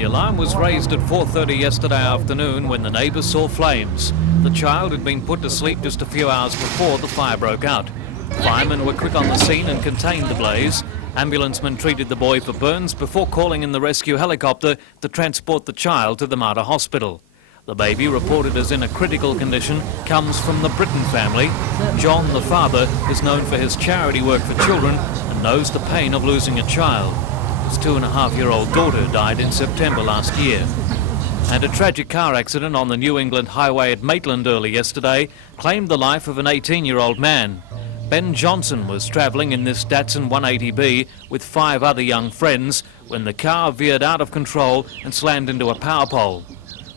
The alarm was raised at 4:30 yesterday afternoon when the neighbours saw flames. The child had been put to sleep just a few hours before the fire broke out. Firemen were quick on the scene and contained the blaze. Ambulancemen treated the boy for burns before calling in the rescue helicopter to transport the child to the Mater Hospital. The baby, reported as in a critical condition, comes from the Britton family. John, the father, is known for his charity work for children and knows the pain of losing a child. His 2.5-year-old daughter died in September last year. And a tragic car accident on the New England highway at Maitland early yesterday claimed the life of an 18-year-old man. Ben Johnson was travelling in this Datsun 180B with 5 other young friends when the car veered out of control and slammed into a power pole.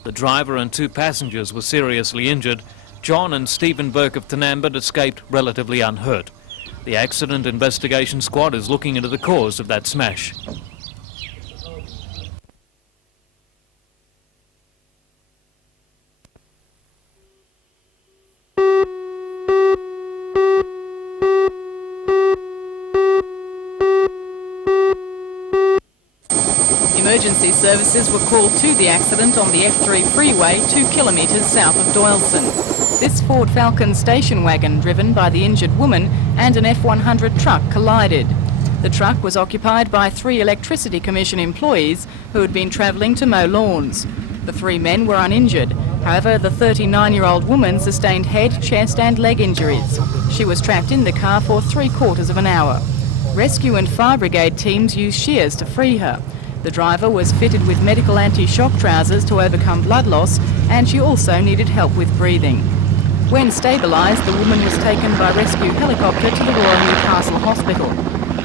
The driver and 2 passengers were seriously injured. John and Stephen Burke of Tanambit escaped relatively unhurt. The accident investigation squad is looking into the cause of that smash. Emergency services were called to the accident on the F3 freeway 2 kilometres south of Doyleson. This Ford Falcon station wagon, driven by the injured woman, and an F100 truck collided. The truck was occupied by 3 Electricity Commission employees who had been travelling to mow lawns. The 3 men were uninjured. However, the 39-year-old woman sustained head, chest and leg injuries. She was trapped in the car for 3/4 of an hour. Rescue and fire brigade teams used shears to free her. The driver was fitted with medical anti-shock trousers to overcome blood loss, and she also needed help with breathing. When stabilised, the woman was taken by rescue helicopter to the Royal Newcastle Hospital.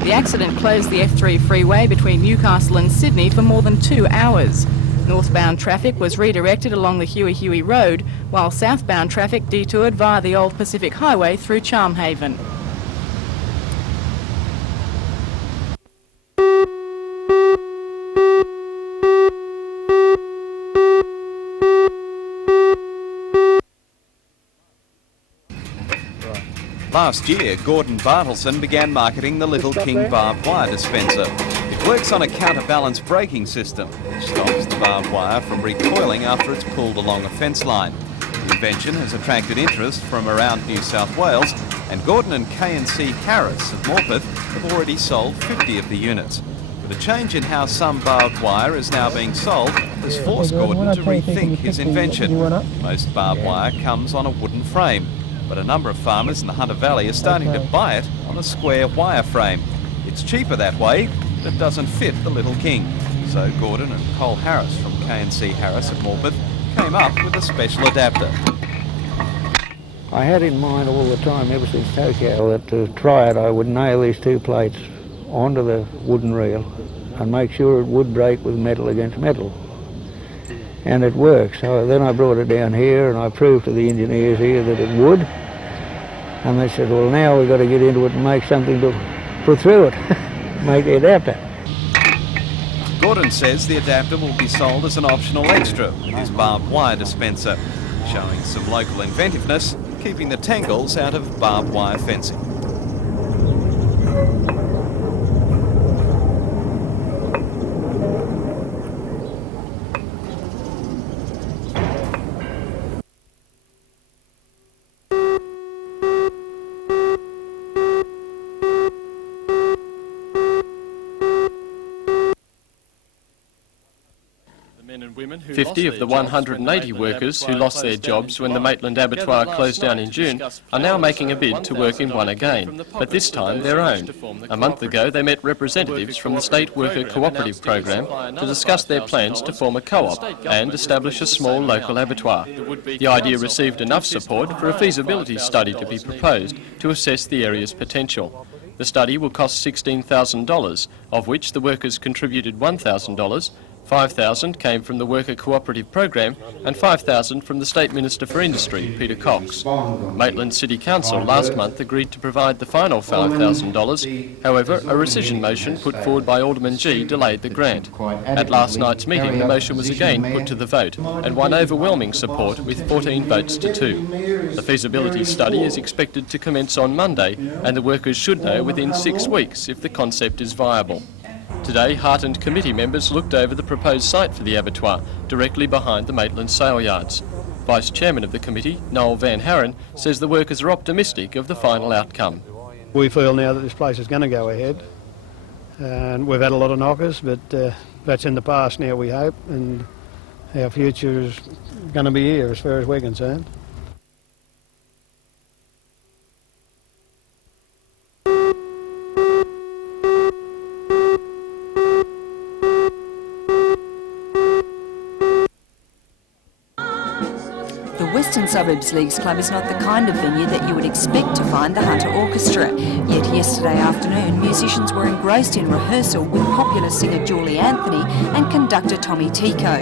The accident closed the F3 freeway between Newcastle and Sydney for more than 2 hours. Northbound traffic was redirected along the Huey Road, while southbound traffic detoured via the old Pacific Highway through Charmhaven. Last year, Gordon Bartleson began marketing the Little King barbed wire dispenser. It works on a counterbalance braking system, which stops the barbed wire from recoiling after it's pulled along a fence line. The invention has attracted interest from around New South Wales, and Gordon and K&C Harris of Morpeth have already sold 50 of the units. But a change in how some barbed wire is now being sold has forced Gordon to rethink his invention. Most barbed wire comes on a wooden frame, but a number of farmers in the Hunter Valley are starting to buy it on a square wire frame. It's cheaper that way, but it doesn't fit the Little King. So Gordon and Cole Harris from K&C Harris at Morpeth came up with a special adapter. I had in mind all the time, ever since Tokyo, that to try it I would nail these 2 plates onto the wooden reel and make sure it would break with metal against metal. And it works. So then I brought it down here and I proved to the engineers here that it would. And they said, well, now we've got to get into it and make something to put through it, make the adapter. Gordon says the adapter will be sold as an optional extra with his barbed wire dispenser, showing some local inventiveness, keeping the tangles out of barbed wire fencing. men and women 50 of the 180 workers who lost their jobs when the Maitland abattoir closed down in June are now making a bid to work in one again, but this time their own. A month ago they met representatives from the State Worker Cooperative Program to discuss their plans to form a co-op and establish a small local abattoir. The idea received enough support for a feasibility study to be proposed to assess the area's potential. The study will cost $16,000, of which the workers contributed $1,000, $5,000 came from the Worker Cooperative Program and $5,000 from the State Minister for Industry, Peter Cox. Maitland City Council last month agreed to provide the final $5,000. However, a rescission motion put forward by Alderman G delayed the grant. At last night's meeting, the motion was again put to the vote and won overwhelming support with 14 votes to 2. The feasibility study is expected to commence on Monday, and the workers should know within 6 weeks if the concept is viable. Today, heartened committee members looked over the proposed site for the abattoir, directly behind the Maitland sale yards. Vice Chairman of the committee, Noel Van Haren, says the workers are optimistic of the final outcome. We feel now that this place is going to go ahead, and we've had a lot of knockers, but that's in the past now, we hope, and our future is going to be here as far as we're concerned. The Western Suburbs Leagues Club is not the kind of venue that you would expect to find the Hunter Orchestra. Yet yesterday afternoon, musicians were engrossed in rehearsal with popular singer Julie Anthony and conductor Tommy Tico.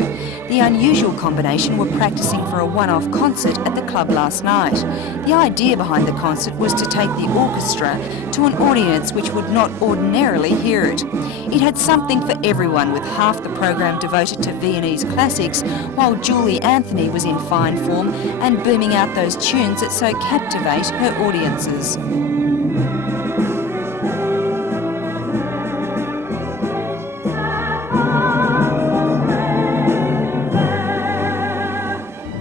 The unusual combination were practising for a one-off concert at the club last night. The idea behind the concert was to take the orchestra to an audience which would not ordinarily hear it. It had something for everyone, with half the program devoted to Viennese classics, while Julie Anthony was in fine form and booming out those tunes that so captivate her audiences.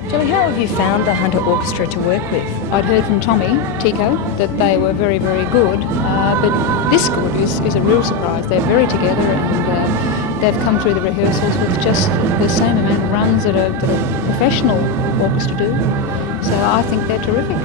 Julie, how have you found the Hunter Orchestra to work with? I'd heard from Tommy Tico that they were very, very good, but this group is a real surprise. They're very together, and they've come through the rehearsals with just the same amount of runs that a professional orchestra do. So I think they're terrific.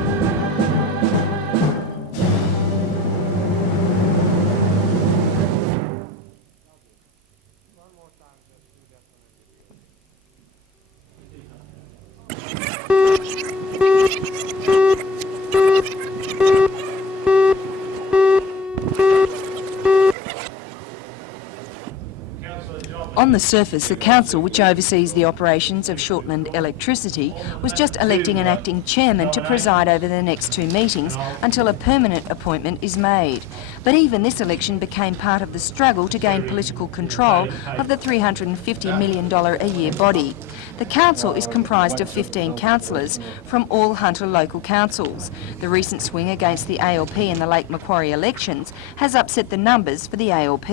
On the surface, the council, which oversees the operations of Shortland Electricity, was just electing an acting chairman to preside over the next two meetings until a permanent appointment is made. But even this election became part of the struggle to gain political control of the $350 million a year body. The council is comprised of 15 councillors from all Hunter local councils. The recent swing against the ALP in the Lake Macquarie elections has upset the numbers for the ALP.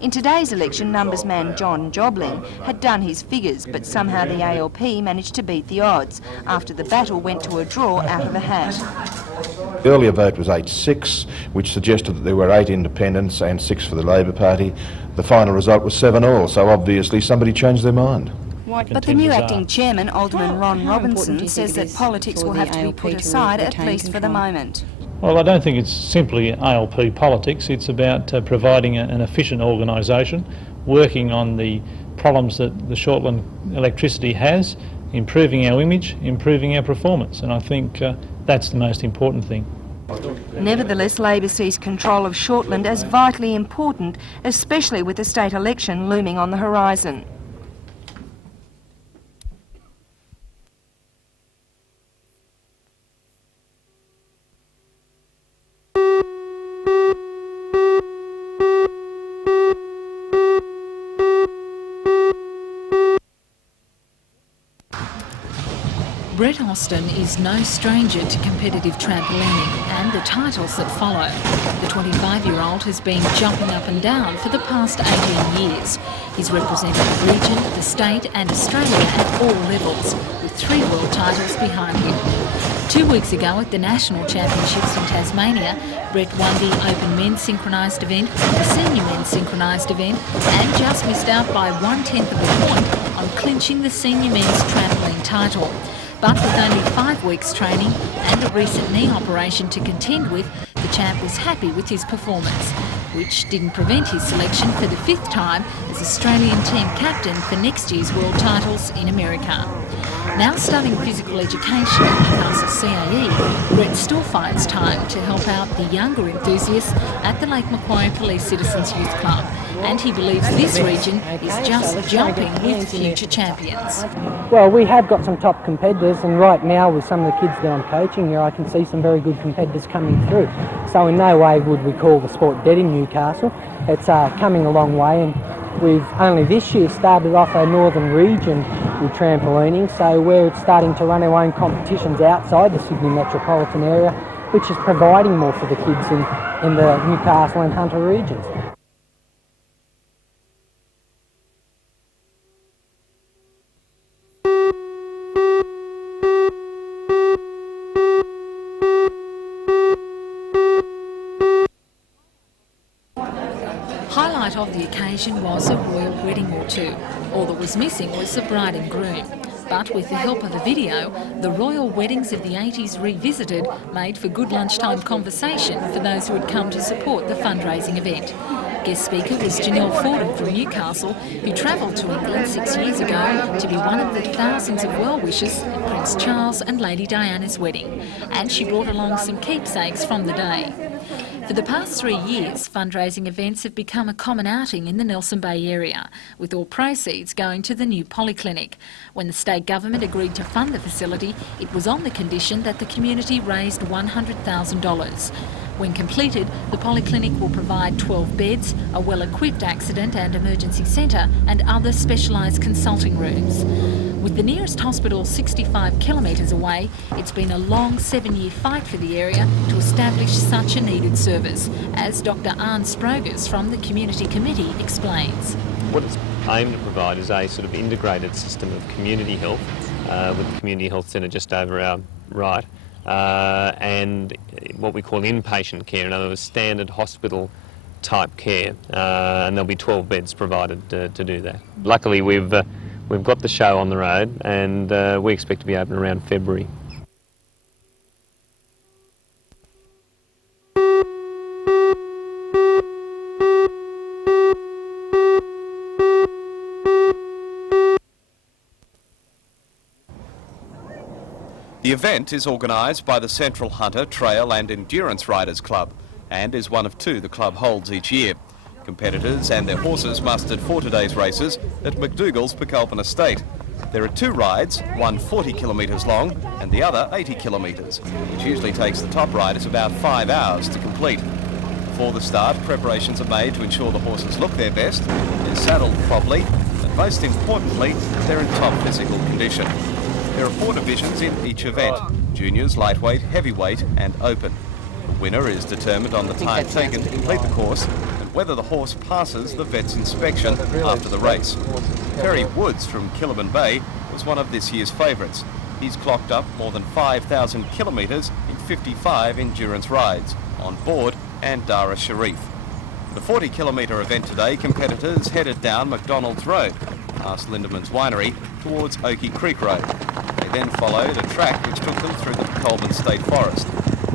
In today's election, numbers man John Jobling had done his figures, but somehow the ALP managed to beat the odds after the battle went to a draw out of a hat. The earlier vote was 8-6, which suggested that there were 8 independents and 6 for the Labor Party. The final result was 7-all, so obviously somebody changed their mind. But the new acting chairman, Alderman Ron Robinson, says that politics will have to be put aside, at least for the moment. Well, I don't think it's simply ALP politics. It's about providing an efficient organisation, working on the problems that the Shortland Electricity has, improving our image, improving our performance, and I think that's the most important thing. Nevertheless, Labor sees control of Shortland as vitally important, especially with the state election looming on the horizon. Brett Austin is no stranger to competitive trampolining and the titles that follow. The 25-year-old has been jumping up and down for the past 18 years. He's represented the region, the state and Australia at all levels, with 3 world titles behind him. 2 weeks ago at the National Championships in Tasmania, Brett won the Open Men's Synchronised event, the Senior Men's Synchronised event, and just missed out by 1/10 of a point on clinching the Senior Men's Trampoline title. But with only 5 weeks training and a recent knee operation to contend with, the champ was happy with his performance, which didn't prevent his selection for the 5th time as Australian team captain for next year's world titles in America. Now studying physical education at Newcastle CAE, Brett still finds time to help out the younger enthusiasts at the Lake Macquarie Police Citizens Youth Club, and he believes this region is just jumping with future champions. Well, we have got some top competitors, and right now with some of the kids that I'm coaching here, I can see some very good competitors coming through. So in no way would we call the sport dead in Newcastle. It's coming a long way, and we've only this year started off a northern region with trampolining, so we're starting to run our own competitions outside the Sydney metropolitan area, which is providing more for the kids in the Newcastle and Hunter regions. Highlight of the occasion was a royal wedding or two. All that was missing was the bride and groom. But with the help of a video, the royal weddings of the 80s revisited made for good lunchtime conversation for those who had come to support the fundraising event. Guest speaker was Janelle Fordham from Newcastle, who travelled to England 6 years ago to be one of the thousands of well-wishers at Prince Charles and Lady Diana's wedding. And she brought along some keepsakes from the day. For the past 3 years, fundraising events have become a common outing in the Nelson Bay area, with all proceeds going to the new polyclinic. When the state government agreed to fund the facility, it was on the condition that the community raised $100,000. When completed, the polyclinic will provide 12 beds, a well-equipped accident and emergency centre and other specialised consulting rooms. With the nearest hospital 65 kilometres away, it's been a long 7-year fight for the area to establish such a needed service, as Dr Arne Sprogers from the Community Committee explains. What it's aimed to provide is a sort of integrated system of community health, with the Community Health Centre just over our right, and what we call inpatient care, in other words, standard hospital type care, and there'll be 12 beds provided to do that. Luckily we've got the show on the road, and we expect to be open around February. The event is organised by the Central Hunter, Trail and Endurance Riders Club and is one of 2 the club holds each year. Competitors and their horses mustered for today's races at McDougall's Peculpin Estate. There are 2 rides, one 40 kilometres long and the other 80 kilometres, which usually takes the top riders about 5 hours to complete. Before the start, preparations are made to ensure the horses look their best, they're saddled properly and most importantly, they're in top physical condition. There are 4 divisions in each event: juniors, lightweight, heavyweight and open. The winner is determined on the time taken to complete the course and whether the horse passes the vet's inspection after the race. Terry Woods from Killaman Bay was one of this year's favourites. He's clocked up more than 5,000 kilometres in 55 endurance rides on board and Dara Sharif. The 40-kilometre event today, competitors headed down McDonald's Road, past Lindeman's Winery, towards Oakey Creek Road. They then followed a track which took them through the Peculpin State Forest.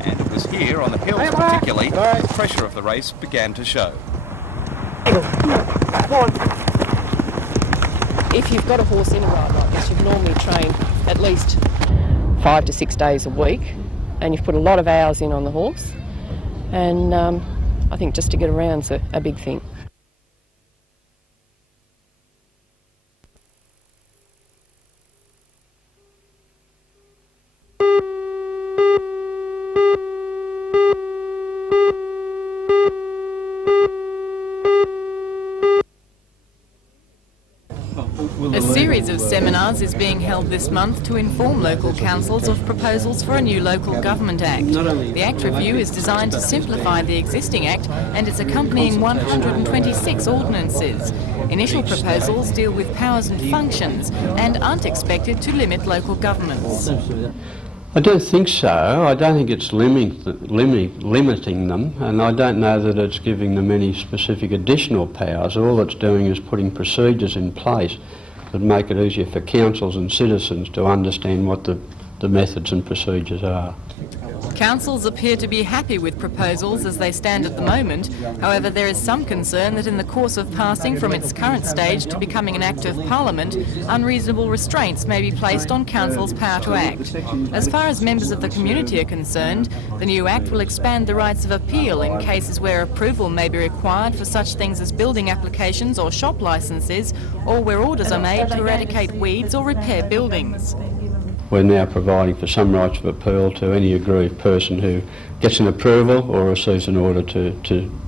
And it was here, on the hills particularly, the pressure of the race began to show. If you've got a horse in a ride like this, you've normally trained at least 5 to 6 days a week, and you've put a lot of hours in on the horse, and I think just to get around's a big thing. A series of seminars is being held this month to inform local councils of proposals for a new Local Government Act. The Act review is designed to simplify the existing Act and its accompanying 126 ordinances. Initial proposals deal with powers and functions and aren't expected to limit local governments. I don't think so. I don't think it's limiting them, and I don't know that it's giving them any specific additional powers. All it's doing is putting procedures in place that make it easier for councils and citizens to understand what the methods and procedures are. Councils appear to be happy with proposals as they stand at the moment. However, there is some concern that in the course of passing from its current stage to becoming an Act of Parliament, unreasonable restraints may be placed on Council's power to act. As far as members of the community are concerned, the new Act will expand the rights of appeal in cases where approval may be required for such things as building applications or shop licences, or where orders are made to eradicate weeds or repair buildings. We're now providing for some rights of appeal to any aggrieved person who gets an approval or receives an order to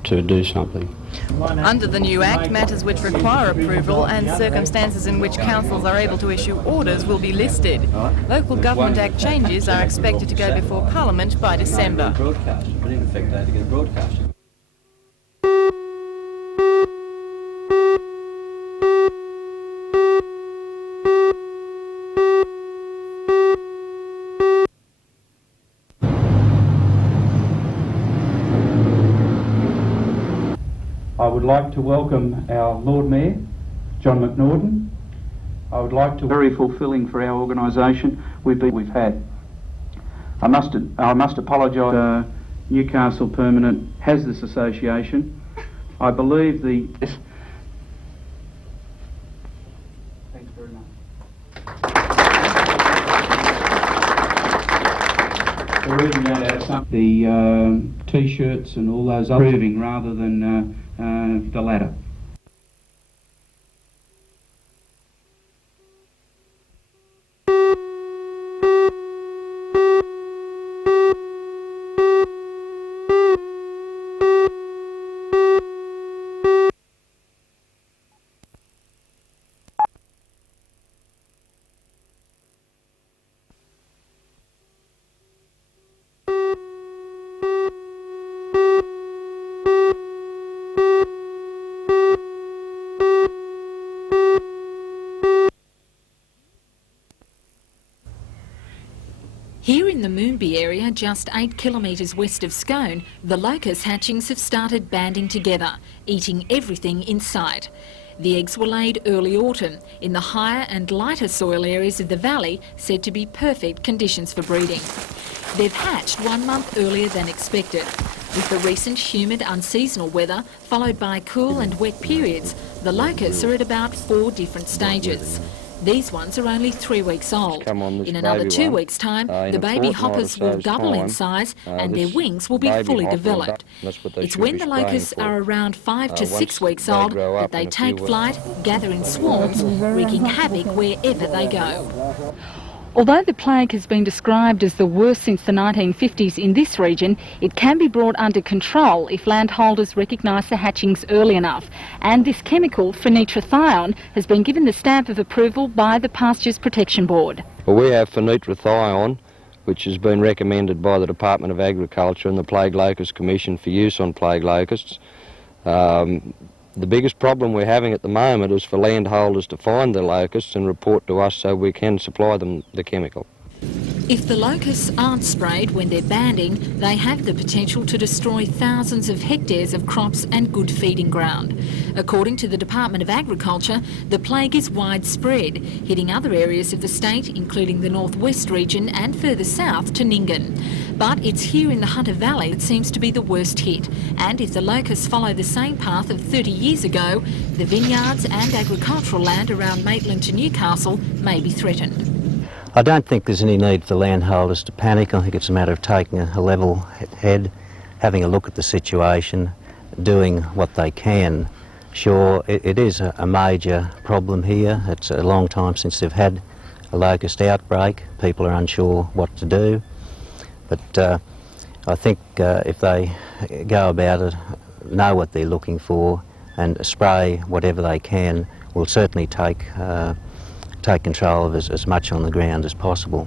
do something. Under the new Act, matters which require approval and circumstances in which councils are able to issue orders will be listed. Local Government Act changes are expected to go before Parliament by December. I would like to welcome our Lord Mayor, John McNaughton. I would like to very fulfilling for our organisation we've had. I must apologise. Newcastle Permanent has this association. I believe the. Thanks very much. We're even going to have some the T-shirts and all those other proving rather than the latter. Here in the Moonbi area, just 8 kilometres west of Scone, the locust hatchings have started banding together, eating everything in sight. The eggs were laid early autumn, in the higher and lighter soil areas of the valley, said to be perfect conditions for breeding. They've hatched 1 month earlier than expected. With the recent humid, unseasonal weather, followed by cool and wet periods, the locusts are at about 4 different stages. These ones are only 3 weeks old. In another 2 weeks' time, the baby hoppers will double in size and their wings will be fully developed. It's when the locusts are around 5 to 6 weeks old that they take flight, gather in swarms, wreaking havoc wherever they go. Although the plague has been described as the worst since the 1950s in this region, it can be brought under control if landholders recognise the hatchings early enough. And this chemical, phenetrathione, has been given the stamp of approval by the Pastures Protection Board. Well, we have phenetrathione, which has been recommended by the Department of Agriculture and the Plague Locust Commission for use on plague locusts. The biggest problem we're having at the moment is for landholders to find the locusts and report to us so we can supply them the chemical. If the locusts aren't sprayed when they're banding, they have the potential to destroy thousands of hectares of crops and good feeding ground. According to the Department of Agriculture, the plague is widespread, hitting other areas of the state, including the northwest region and further south to Nyngan. But it's here in the Hunter Valley that seems to be the worst hit. And if the locusts follow the same path of 30 years ago, the vineyards and agricultural land around Maitland to Newcastle may be threatened. I don't think there's any need for landholders to panic. I think it's a matter of taking a level head, having a look at the situation, doing what they can. Sure, it is a major problem here. It's a long time since they've had a locust outbreak. People are unsure what to do. But I think if they go about it, know what they're looking for and spray whatever they can, will certainly take control of as much on the ground as possible.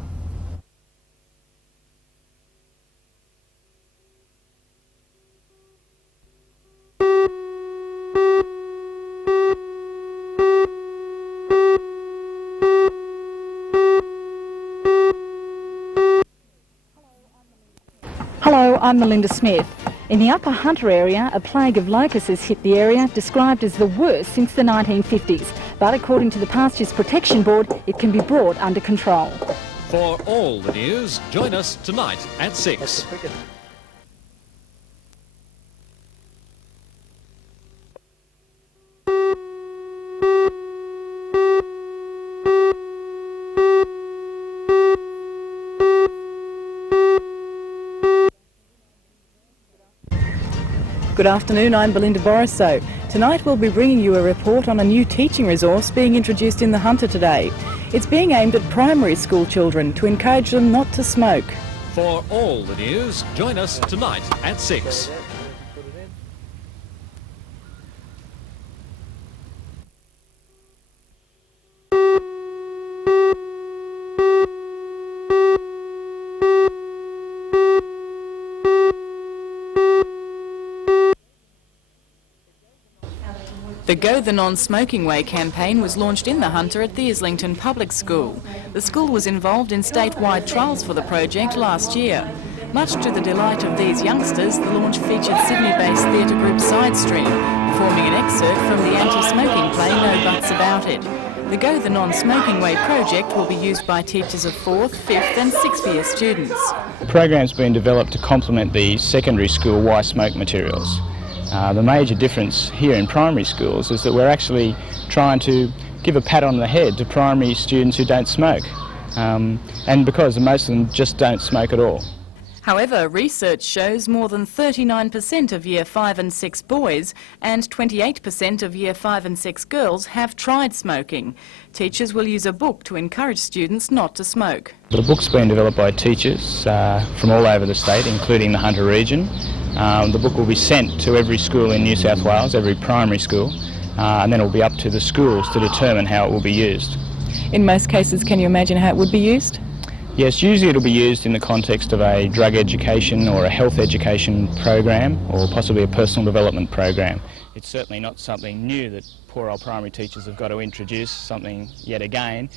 Hello, I'm Melinda Smith. In the Upper Hunter area, a plague of locusts has hit the area, described as the worst since the 1950s. But according to the Pastures Protection Board, it can be brought under control. For all the news, join us tonight at 6. Good afternoon, I'm Belinda Borissow. Tonight we'll be bringing you a report on a new teaching resource being introduced in the Hunter today. It's being aimed at primary school children to encourage them not to smoke. For all the news, join us tonight at 6. The Go the Non-Smoking Way campaign was launched in the Hunter at the Islington Public School. The school was involved in statewide trials for the project last year. Much to the delight of these youngsters, the launch featured Sydney-based theatre group Sidestream, performing an excerpt from the anti-smoking play No Buts About It. The Go the Non-Smoking Way project will be used by teachers of 4th, 5th and 6th year students. The program's been developed to complement the secondary school Why Smoke materials. The major difference here in primary schools is that we're actually trying to give a pat on the head to primary students who don't smoke, and because most of them just don't smoke at all. However, research shows more than 39% of Year 5 and 6 boys and 28% of Year 5 and 6 girls have tried smoking. Teachers will use a book to encourage students not to smoke. The book's been developed by teachers from all over the state, including the Hunter region. The book will be sent to every school in New South Wales, every primary school, and then it will be up to the schools to determine how it will be used. In most cases, can you imagine how it would be used? Yes, usually it'll be used in the context of a drug education or a health education program, or possibly a personal development program. It's certainly not something new that poor old primary teachers have got to introduce, something yet again.